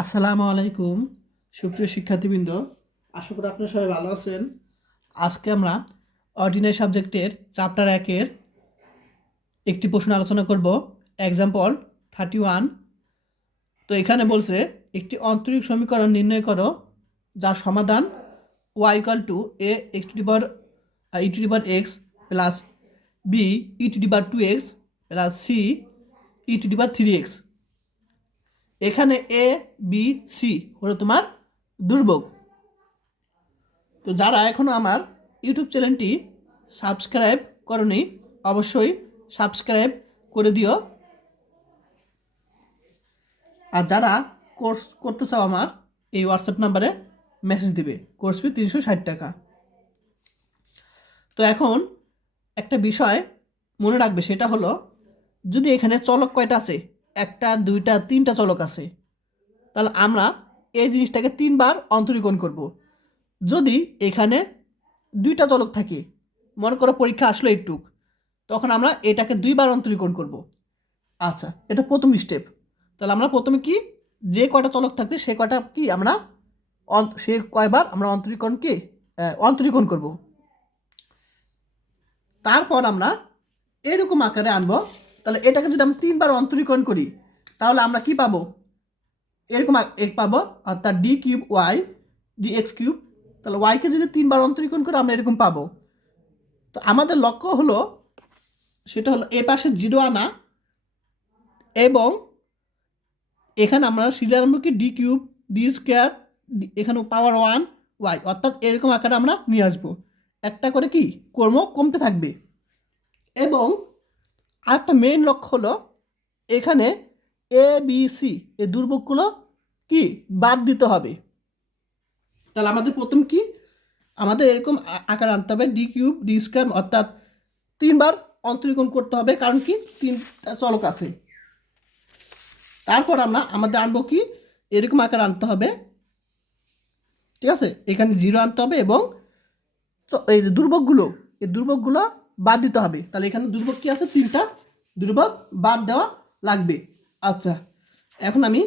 আসসালামু আলাইকুম সুপ্রিয় শিক্ষার্থীবৃন্দ, আশা করি আপনারা সবাই ভালো আছেন। আজকে আমরা অর্ডিনারি সাবজেক্টের চ্যাপ্টার 1-এর একটি প্রশ্ন আলোচনা করব। এক্সাম্পল 31। তো এখানে বলছে একটি অন্তরীক সমীকরণ নির্ণয় করো যার সমাধান y equal to a x two the power e two the power x plus b e two the power 2x plus c e two the power 3x। এখানে এ বি সি হলো তোমার দুর্ভোগ। তো যারা এখনও আমার ইউটিউব চ্যানেলটি subscribe করনি অবশ্যই সাবস্ক্রাইব করে দিও। আর যারা কোর্স করতে চাও আমার এই হোয়াটসঅ্যাপ নাম্বারে মেসেজ দিবে। কোর্স ফি 360 টাকা। তো এখন একটা বিষয় মনে রাখবে, সেটা হলো যদি এখানে চলক কয়টা আছে, একটা দুইটা তিনটা চলক আছে, তাহলে আমরা এই জিনিসটাকে 3বার অন্তরীকরণ করব। যদি এখানে দুইটা চলক থাকে, মনে করো পরীক্ষা আসলো এইটুক, তখন আমরা এটাকে 2বার অন্তরীকরণ করব। আচ্ছা, এটা প্রথম স্টেপ। তাহলে আমরা প্রথমে কি, যে কয়টা চলক থাকবে সে কয়টা কি আমরা সে কয়বার আমরা অন্তরীকরণ করব। তারপর আমরা এরকম আকারে আনবো। তাহলে এটাকে যদি আমরা 3বার অন্তরীকরণ করি তাহলে আমরা কি পাবো, এরকম এক পাবো, অর্থাৎ d cube Y D x cube. তাহলে ওয়াইকে যদি 3বার অন্তরীকরণ করে আমরা এরকম পাবো। তো আমাদের লক্ষ্য হলো, সেটা হলো এ পাশে 0 আনা এবং এখানে আমরা সিরিয়াল নম্বর কি ডি কিউব ডি স্কোয়ার, এখানে পাওয়ার 1 ওয়াই, অর্থাৎ এরকম আকারে আমরা নিয়ে আসবো। একটা করে কি কর্ম কমতে থাকবে। এবং আরেকটা মেইন লক্ষ্য হলো এখানে এ বি সি এই দুর্ভোগগুলো কি বাদ দিতে হবে। তাহলে আমাদের প্রথম কি, আমাদের এরকম আকার আনতে হবে ডি কিউব ডি স্কোয়ার, অর্থাৎ 3বার অন্তরীকরণ করতে হবে, কারণ কি 3টা চলক আছে। তারপর আমরা আমাদের আনবো কি, এরকম আকার আনতে হবে, ঠিক আছে, এখানে 0 আনতে হবে এবং এই যে দুর্ভোগগুলো বাদ দিতে হবে। তাহলে এখানে দুর্ভোগ কি আছে, 3টা দুর্ভোগ বাদ দেওয়া লাগবে। আচ্ছা, এখন আমি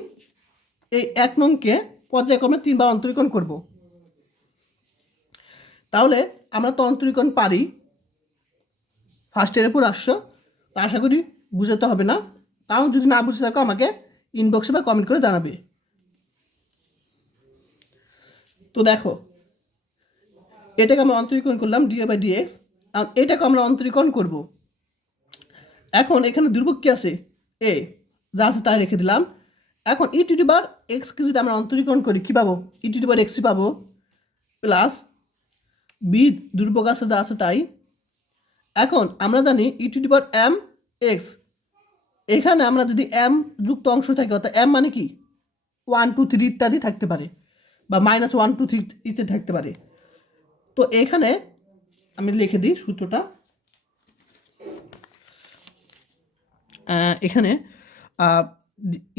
এই 1 নংকে পর্যায়ক্রমে 3বার অন্তরীকরণ করব। তাহলে আমরা তো অন্তরীকরণ পারি, ফার্স্ট ইয়ারের পর আসছো, তা আশা করি বুঝাতে হবে না। তাও যদি না বুঝে থাকো আমাকে ইনবক্সে বা কমেন্ট করে জানাবে। তো দেখো, এটাকে আমরা অন্তরীকরণ করলাম ডি বাই ডি এক্স, আর এটাকে আমরা অন্তরীকরণ করব। এখন এখানে দুর্ভোগ কি আছে, এ যা আছে তাই রেখে দিলাম। এখন ই টু দি পাওয়ার এক্সকে যদি আমরা অন্তরীকরণ করি কী পাবো, ই টু দি পাওয়ার এক্সই পাবো, প্লাস বি দুর্ভোগ আছে যা আছে তাই। এখন আমরা জানি E to the power M X, এখানে আমরা যদি এম যুক্ত অংশ থাকে, অর্থাৎ এম মানে কি 1 2 3 ইত্যাদি থাকতে পারে, বা -1 2 3 ইত্যাদি থাকতে পারে। তো এখানে আমি লিখে দিই সূত্রটা। এখানে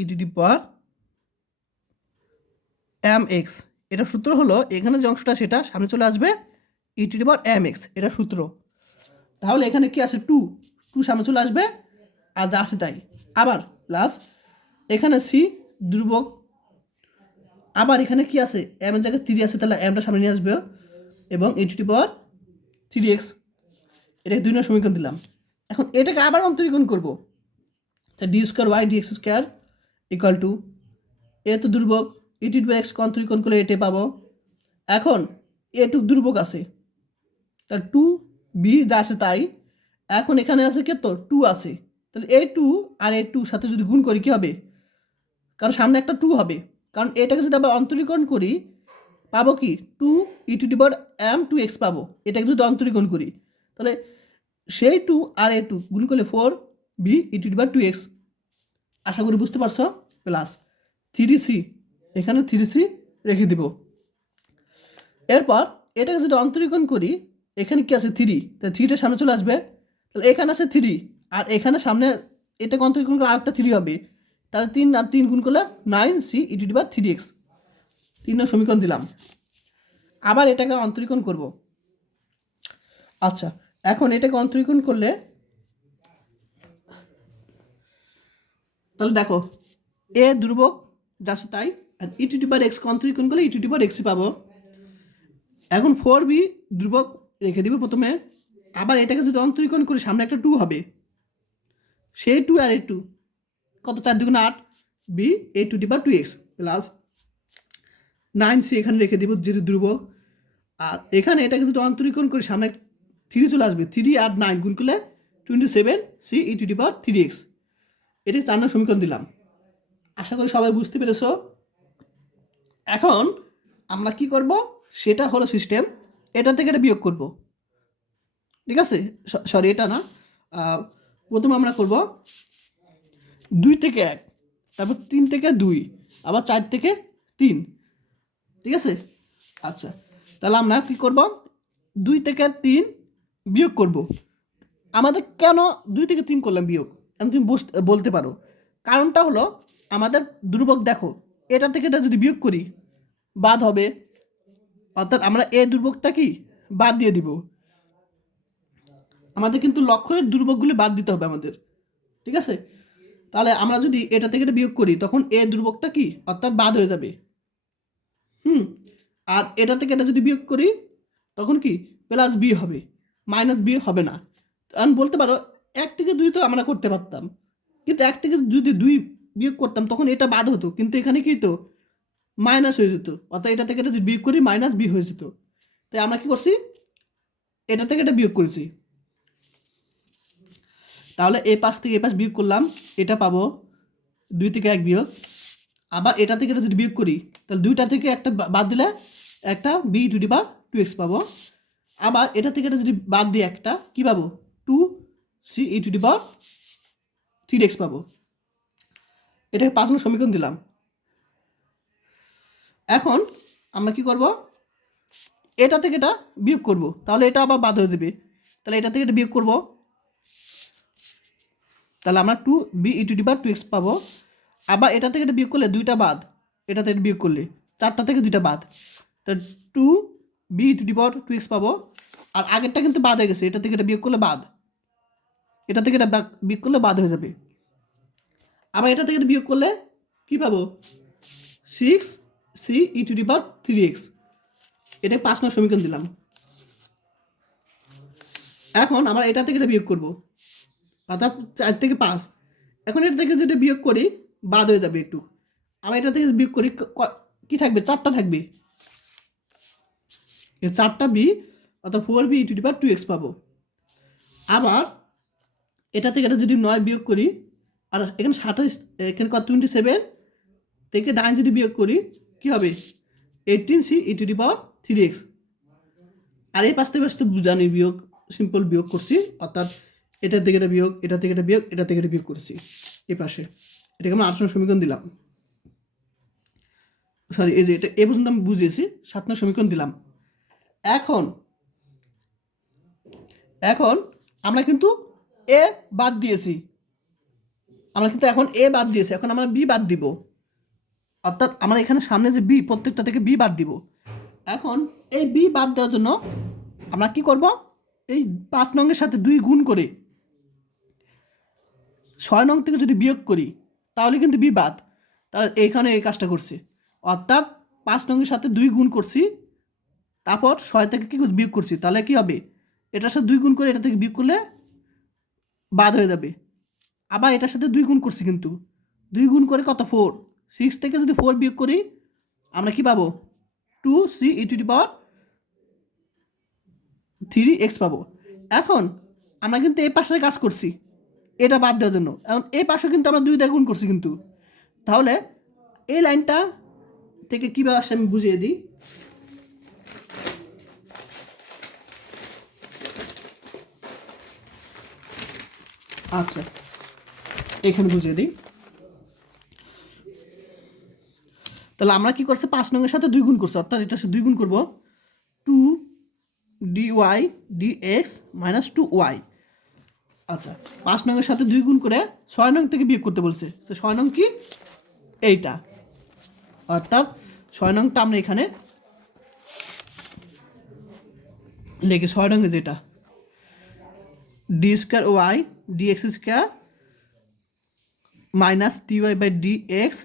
E to the power M X, এটা সূত্র হলো, এখানে যে অংশটা সেটা সামনে চলে আসবে, E to the power M X, এটা সূত্র। তাহলে এখানে কি আছে, টু টু সামনে চলে আসবে, আর যা আছে তাই। আবার প্লাস এখানে সি দুর্ভোগ, আবার এখানে কি আছে, এম এর জায়গায় 3 আছে, তাহলে এমটা সামনে নিয়ে আসবে, এবং ই টু দি পাওয়ার 3x, এটাকে 2 নং সমীকরণ দিলাম। এখন এটাকে আবার অন্তরীকরণ করবো, তা D square Y D x square equal to, এ তো দুর্ভোগ, ই টু দি পাওয়ার এক্স অন্তরীকরণ করলে এটাই পাবো। এখন এটুক দুর্ভোগ আছে, তাহলে 2b যা আছে তাই। এখন এখানে আছে কে, তো 2 আছে, তাহলে এই 2 আর এই 2 সাথে যদি গুণ করি কী হবে, কারণ সামনে একটা 2 হবে, কারণ এটাকে যদি আবার অন্তরীকরণ করি পাবো কি 2 ই to the power M 2x পাবো। এটাকে যদি অন্তরীকরণ করি তাহলে সেই 2 আর এই 2 গুণ করলে 4b E to the power 2x। আশা করি বুঝতে পারছো। প্লাস 3c, এখানে 3c রেখে দিব। এরপর এটাকে যদি অন্তরীকরণ করি, এখানে কি আছে 3, তাহলে 3টা সামনে চলে আসবে, তাহলে এখানে আছে 3, আর এখানে সামনে এটাকে অন্তরীকরণ করে আরেকটা 3 হবে, তাহলে 3 আর 3 গুণ করলে 9c E to the power 3x। 3 নং সমীকরণ দিলাম। আবার এটাকে অন্তরীকরণ করব। আচ্ছা, এখন এটাকে অন্তরীকরণ করলে তাহলে দেখো এ দুর্ভোগ যাচ্ছে তাই, আর ই টু দি পাওয়ার এক্স অন্তরীকরণ করলে ই টু দি পাওয়ার এক্সই পাবো। এখন 4b ধ্রুবক রেখে দিব প্রথমে, আবার এটাকে যদি অন্তরীকরণ করি সামনে একটা 2 হবে, সেই 2 আর এই 2 কত, 4 2 8, b a to the power 2x plus 9c এখানে রেখে দিব যেহেতু ধ্রুবক। আর এখানে এটাকে যদি অন্তরীকরণ করি সামনে 3 চলে আসবে, 3 আর 9 গুণ করলে 27c E to the power 3x। এটা 4 নম্বর সমীকরণ দিলাম। আশা করি সবাই বুঝতে পেরেছ। এখন আমরা কি করব সেটা হলো সিস্টেম, এটা থেকে এটা বিয়োগ করব, ঠিক আছে? সরি এটা না, প্রথমে আমরা করব 2 থেকে 1, তারপর 3 থেকে 2, আবার 4 থেকে 3, ঠিক আছে? আচ্ছা, তাহলে আমরা কী করব, 2 থেকে 3 বিয়োগ করব। আমাদের কেন 2 থেকে 3 করলাম বিয়োগ, আমি তুমি বলতে পারো। কারণটা হলো আমাদের ধ্রুবক দেখো, এটা থেকে এটা যদি বিয়োগ করি বাদ হবে, অর্থাৎ আমরা এ ধ্রুবকটা কি বাদ দিয়ে দিব। আমাদের কিন্তু লক্ষ্যের ধ্রুবকগুলি বাদ দিতে হবে আমাদের, ঠিক আছে? তাহলে আমরা যদি এটা থেকে এটা বিয়োগ করি তখন এ ধ্রুবকটা কি অর্থাৎ বাদ হয়ে যাবে। আর এটা থেকে এটা যদি বিয়োগ করি তখন কি প্লাস বি হবে, মাইনাস বি হবে না। আমি বলতে পারো 1 থেকে 2 তো আমরা করতে পারতাম, কিন্তু 1 থেকে যদি 2 বিয়োগ করতাম তখন এটা বাদ হতো, কিন্তু এখানে কি তো মাইনাস হয়ে যেত, অর্থাৎ এটা থেকে এটা যদি বিয়োগ করি মাইনাস বি হয়ে যেত। তাই আমরা কি করছি, এটা থেকে এটা বিয়োগ করেছি। তাহলে এই পাশ থেকে এই পাশ বিয়োগ করলাম, এটা পাবো 2 থেকে 1 বিয়োগ। আবার এটা থেকে এটা যদি বিয়োগ করি তাহলে 2টা থেকে একটা বাদ দিলে একটা B two the power 2x পাবো। আবার এটা থেকে এটা যদি বাদ দিয়ে একটা কী পাবো, 2c E to the power 3x পাবো। এটাকে 5 নম্বর সমীকরণ দিলাম। এখন আমরা কি করব, এটা থেকে এটা বিয়োগ করব, তাহলে এটা আবার বাদ হয়ে যাবে, তাহলে এটা থেকে এটা বিয়োগ করব, তাহলে আমরা 2b E to the power 2x পাবো। আবার এটা থেকে এটা বিয়োগ করলে 2টা বাদ, এটা থেকে বিয়োগ করলে 4টা থেকে 2টা বাদ, তাহলে 2b E to the power 2x পাবো। আর আগেরটা কিন্তু বাদ হয়ে গেছে, এটা থেকে এটা বিয়োগ করলে বাদ, এটা থেকে এটা বিয়োগ করলে বাদ হয়ে যাবে। আবার এটা থেকে এটা বিয়োগ করলে কি পাবো, 6c E to the power 3x। এটা 5 নম্বর সমীকরণ দিলাম। এখন আমরা এটা থেকে এটা বিয়োগ করব, অর্থাৎ 4 থেকে 5। এখন এটা থেকে যদি বিয়োগ করি বাদ হয়ে যাবে একটু, আবার এটা থেকে বিয়োগ করি কি থাকবে, 4টা থাকবে, 4টা বি অর্থাৎ 4b E to the power 2x পাবো। আবার এটা থেকে এটা যদি 9 বিয়োগ করি, আর এখানে 27, এখানে কত 27 থেকে 9 যদি বিয়োগ করি কি হবে, 18c E to the power 3x। আর এই পাশে পাশে জানি বিয়োগ, সিম্পল বিয়োগ করছি, অর্থাৎ এটা থেকে এটা বিয়োগ, এটা থেকে এটা বিয়োগ, এটা থেকে এটা বিয়োগ করছি এই পাশে। এটাকে আমরা 8 নম্বর সমীকরণ দিলাম। সরি, এই যে এটা এ পর্যন্ত আমি বুঝিয়েছি, 7 নম্বর সমীকরণ দিলাম। এখন আমরা কিন্তু এ বাদ দিয়েছি, এখন আমরা বি বাদ দিব, অর্থাৎ আমরা এখানে সামনে যে বি প্রত্যেকটা থেকে বি বাদ দিব। এখন এই বি বাদ দেওয়ার জন্য আমরা কি করব, এই 5 নংয়ের সাথে 2 গুণ করে 6 নং থেকে যদি বিয়োগ করি তাহলে কিন্তু বি বাদ। তাহলে এইখানে এই কাজটা করছি, অর্থাৎ 5 নংয়ের সাথে 2 গুণ করছি, তারপর 6 থেকে কি বিয়োগ করছি, তাহলে কি হবে, এটার সাথে 2 গুণ করে এটা থেকে বিয়োগ করলে বাদ হয়ে যাবে। আবার এটার সাথে 2 গুণ করছি, কিন্তু 2 গুণ করে কত 4, 6 থেকে যদি 4 বিয়োগ করি আমরা কি পাবো, 2c E to the power 3x পাবো। এখন আমরা কিন্তু এই পাশে কাজ করছি এটা বাদ দেওয়ার জন্য, এখন এই পাশে কিন্তু আমরা 2 দিয়ে গুণ করছি কিন্তু। তাহলে এই লাইনটা থেকে কীভাবে আসে আমি বুঝিয়ে দিই। আচ্ছা, এখানে বুঝিয়ে দিই। তাহলে আমরা কি করছি, 5 নংয়ের সাথে 2 গুণ করছি, অর্থাৎ এটার সাথে 2 গুণ করবো, 2 dy dx মাইনাস 2y। আচ্ছা, 5 নংয়ের সাথে 2 গুণ করে 6 নং থেকে বিয়োগ করতে বলছে, তো 6 নং কি এইটা, অর্থাৎ 6 নংটা আমরা এখানে লিখি, 6 নং যেটা d square y d x square minus dy by d x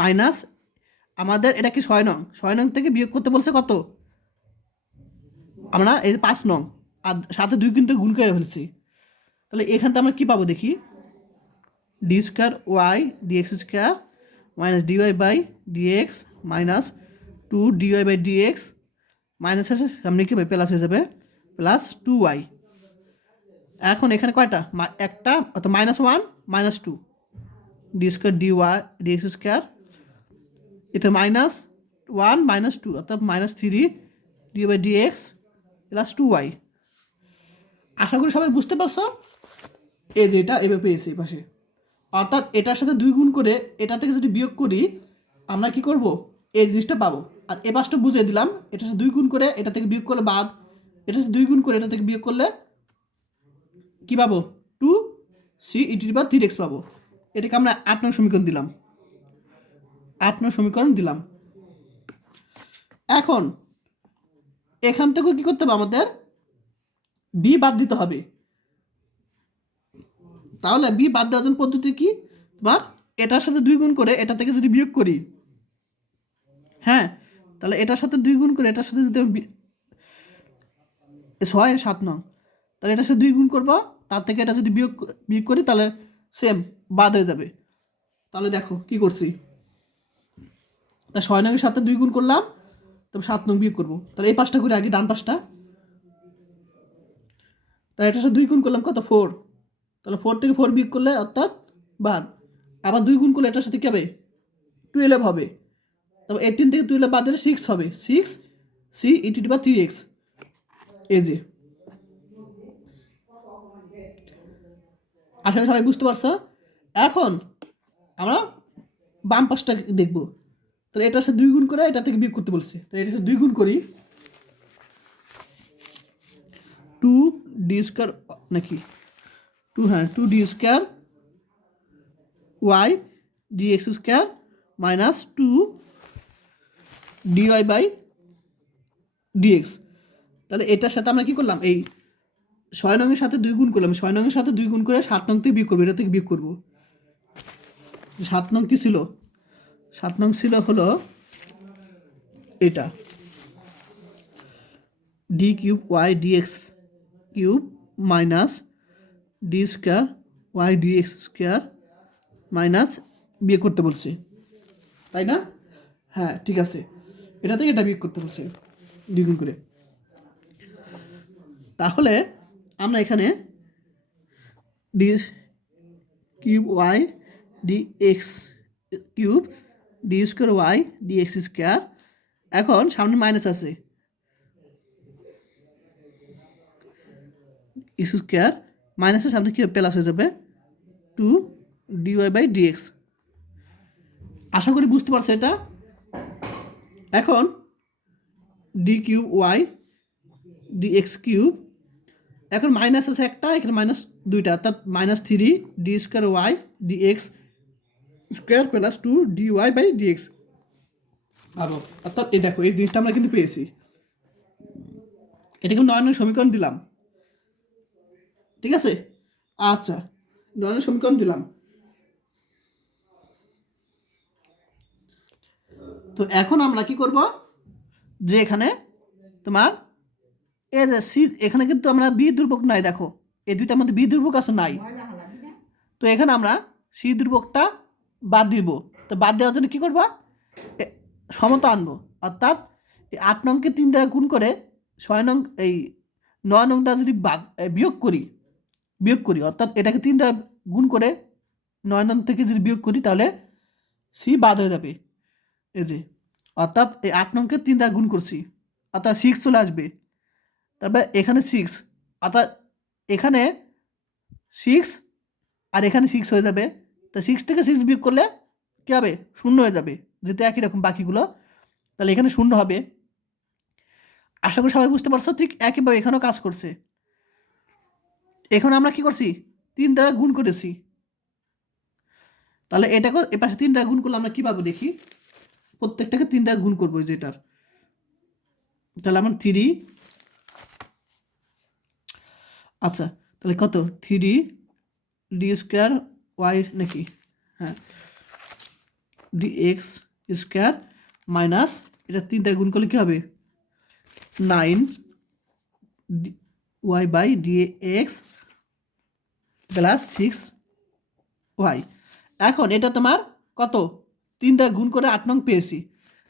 minus, আমাদের এটা কি 6 নং, 6 নং থেকে বিয়োগ করতে বলছে কত, আমরা এই 5 নং, আর সাথে 2 কিন্তু গুণ করে ফেলছি। তাহলে এখান থেকে আমরা কী পাবো দেখি, d square y d x square minus d y by d x minus 2 dy by d x minus আছে সামনে কি প্লাস হয়ে যাবে, প্লাস 2y। এখন এখানে কয়টা, একটা অর্থাৎ -1 -2 d square d y d x square, এটা -1 -2 অর্থাৎ -3 d by dx plus 2y। আশা করি সবাই বুঝতে পারছো। এই যে এটা এভাবে পেয়েছি এই পাশে, অর্থাৎ এটার সাথে 2 গুণ করে এটা থেকে যদি বিয়োগ করি আমরা কি করব, এই জিনিসটা পাবো। আর এ পাশটা বুঝিয়ে দিলাম, এটার সাথে 2 গুণ করে এটা থেকে বিয়োগ করলে বাদ, এটার সাথে 2 গুণ করে এটা থেকে বিয়োগ করলে কী পাবো, 2c e⁻3x পাবো। এটাকে আমরা 8 নং সমীকরণ দিলাম, 8 নং সমীকরণ দিলাম। এখন এখান থেকেও কী করতে হবে, আমাদের বি বাদ দিতে হবে। তাহলে বি বাদ দেওয়ার জন্য পদ্ধতি কি, তোমার এটার সাথে 2 গুণ করে এটা থেকে যদি বিয়োগ করি, হ্যাঁ, তাহলে এটার সাথে 2 গুণ করে এটার সাথে যদি 6 7 নং, তাহলে এটার সাথে 2 গুণ করবো, তার থেকে এটা যদি বিয়োগ করি তাহলে সেম বাদ হয়ে যাবে। তাহলে দেখো কি করছি, তা 6 নংয়ের সাথে 2 গুণ করলাম, তবে 7 নং বিয়োগ করবো। তাহলে এই পাশটা করে আগে ডান পাশটা, তাহলে এটার সাথে 2 গুণ করলাম কত, 4, তাহলে 4 থেকে 4 বিয়োগ করলে অর্থাৎ বাদ, আবার 2 গুণ করলে এটার সাথে কী হবে, 12 হবে। তবে 18 থেকে 12 বাদ দিলে 6 হবে, 6c e⁻3x। এই যে আসলে সবাই বুঝতে পারছো। এখন আমরা বাম পাশটা দেখব, তাহলে এটার সাথে 2 গুণ করে এটা থেকে বিয়োগ করতে বলছে, তাহলে এটার সাথে 2 গুণ করি, 2d স্কোয়ার নাকি 2d square y dx square minus 2 dy by dx। তাহলে এটার সাথে আমরা কি করলাম, এই 6 নংয়ের সাথে 2 গুণ করলাম, 6 নংয়ের সাথে 2 গুণ করে 7 নং থেকে বিয়োগ করবো, এটা থেকে বিয়োগ করবো। 7 নং কি ছিল, 7 নং ছিল হলো এটা d cube y d x cube minus d square y d x square minus বিয়োগ করতে বলছে, তাই না? হ্যাঁ ঠিক আছে, এটা থেকে এটা বিয়োগ করতে বলছে 2 গুণ করে। তাহলে আমরা এখানে D cube Y D x cube d square Y D x square, এখন সামনে মাইনাস আছে, এক্স স্কোয়ার মাইনাসের সামনে কি প্লাস হয়ে যাবে, 2 dy বাই ডিএক্স। আশা করি বুঝতে পারছো এটা। এখন d cube Y D x cube, এখন মাইনাস আছে একটা, এখানে মাইনাস 2টা, অর্থাৎ -3 D square Y D x square plus 2 dy by d x. আরও অর্থাৎ এই দেখো এই জিনিসটা আমরা কিন্তু পেয়েছি, এটাকে 9 নং সমীকরণ দিলাম, ঠিক আছে? আচ্ছা 9 নং সমীকরণ দিলাম। তো এখন আমরা কি করব, যে এখানে তোমার এই যে সি, এখানে কিন্তু আমরা বি ধ্রুবক নাই, দেখো এই দুইটার মধ্যে বি ধ্রুবক আছে নাই, তো এখানে আমরা সি ধ্রুবকটা বাদ দিব। তো বাদ দেওয়ার জন্য কী করবো, সমতা আনবো, অর্থাৎ এই 8 নংকে 3 দ্বারা গুণ করে 6 নং এই 9 নংটা যদি বিয়োগ করি অর্থাৎ এটাকে 3 দ্বারা গুণ করে 9 নং থেকে যদি বিয়োগ করি তাহলে সি বাদ হয়ে যাবে। এই যে অর্থাৎ এই 8 নংকে 3 দ্বারা গুণ করছি, অর্থাৎ 6 চলে আসবে, তারপরে এখানে 6, অর্থাৎ এখানে 6 আর এখানে 6 হয়ে যাবে। তো 6 থেকে 6 বিয়োগ করলে কী হবে, 0 হয়ে যাবে, যেহেতু একই রকম বাকিগুলো, তাহলে এখানে 0 হবে। আশা করি সবাই বুঝতে পারছো, ঠিক একইভাবে এখানেও কাজ করছে। এখন আমরা কি করছি, 3 দ্বারা গুণ করেছি, তাহলে এটাকে এপাশে 3 দ্বারা গুণ করলে আমরা কী পাবো দেখি, প্রত্যেকটাকে 3 দ্বারা গুণ করবো যেটার, তাহলে আমার 3, আচ্ছা তাহলে কত 3 ডি স্কোয়ার ওয়াই নাকি, হ্যাঁ ডি এক্স স্কোয়ার মাইনাস এটা 3 গুণ করলে কী হবে 9 y by dx plus 6y। এখন এটা তোমার কত 3 গুণ করে 8 নং পেয়েছি,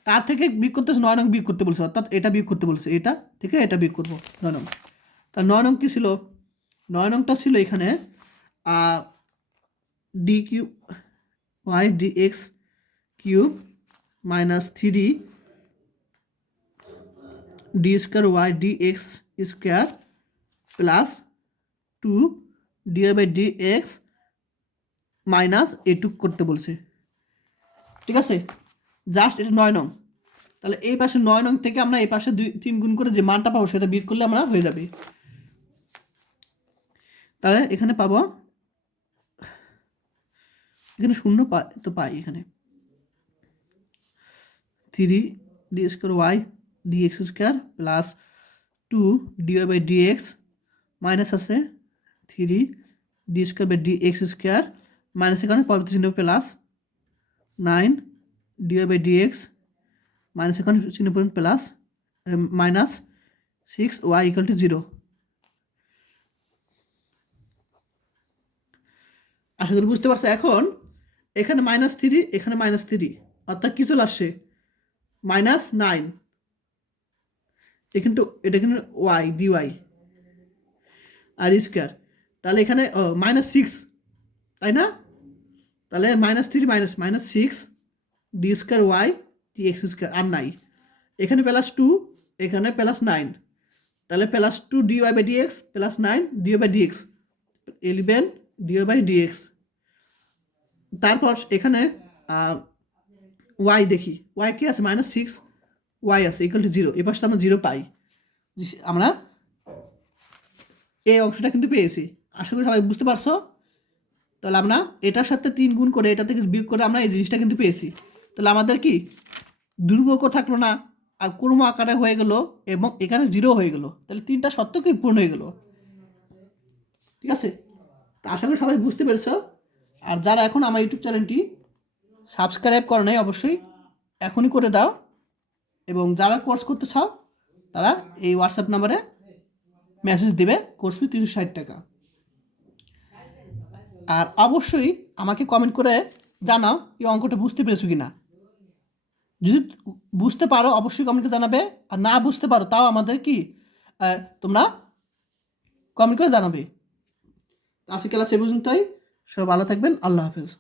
তার থেকে বিয়োগ করতে 9 নং বিয়োগ করতে বলছে, অর্থাৎ এটা বিয়োগ করতে বলছে, এটা থেকে এটা বিয়োগ করবো 9 নং। তা 9 নং কী ছিল, 9 নংটা ছিল এখানে D cube Y D x cube minus 3 D square Y D x square plus 2 dy by D x minus এটুক করতে বলছে। ঠিক আছে, জাস্ট এটা 9 নং। তাহলে এই পাশে 9 নং থেকে আমরা এই পাশে 3 গুণ করে যে মানটা পাবো সেটা বিয়োগ করলে আমরা হয়ে যাবে। তাহলে এখানে পাবো, এখানে 0 তো পাই, এখানে 3 D square Y D x square plus 2 dy by D x minus আছে 3 D square by D x square minus এখানে পরবর্তী চিহ্ন plus 9 dy by D x minus এখানে চিহ্ন plus minus 6y equal to 0। আশা করি বুঝতে পারছো। এখন এখানে -3 এখানে -3 অর্থাৎ কি চলে আসছে -9, এখানে তো এটা এখানে y dy আর স্কোয়ার, তাহলে এখানে -6 তাই না, তাহলে -3 minus 6 D square Y D x square আর নাই, এখানে +2 এখানে +9, তাহলে +2 dy by dx plus 9 dy by D X 11 D Y by D X. তারপর এখানে ওয়াই দেখি, ওয়াই কি আছে -6 ওয়াই আছে ইকুয়াল টু 0, এ পাশে আমরা 0 পাই, আমরা এই অংশটা কিন্তু পেয়েছি। আশা করি সবাই বুঝতে পারছো। তাহলে আমরা এটার সাথে 3 গুণ করে এটা থেকে বিয়োগ করে আমরা এই জিনিসটা কিন্তু পেয়েছি। তাহলে আমাদের কি দুর্ভোগ থাকলো না, আর ক্রম আকারে হয়ে গেল এবং এখানে 0 হয়ে গেল, তাহলে 3টা শর্ত কি পূর্ণ হয়ে গেল। ঠিক আছে, তো আশা করি সবাই বুঝতে পেরেছো। আর যারা এখন আমার ইউটিউব চ্যানেলটি সাবস্ক্রাইব করে নাই অবশ্যই এখনই করে দাও, এবং যারা কোর্স করতে চাও তারা এই হোয়াটসঅ্যাপ নাম্বারে মেসেজ দেবে, কোর্স ফি 360 টাকা। আর অবশ্যই আমাকে কমেন্ট করে জানাও এই অঙ্কটা বুঝতে পেরেছো কি না। যদি বুঝতে পারো অবশ্যই কমেন্টে জানাবে, আর না বুঝতে পারো তাও আমাদের কি তোমরা কমেন্ট করে জানাবে। আজকে ক্লাস এ পর্যন্তই, সব ভালো থাকবেন, আল্লাহ হাফেজ।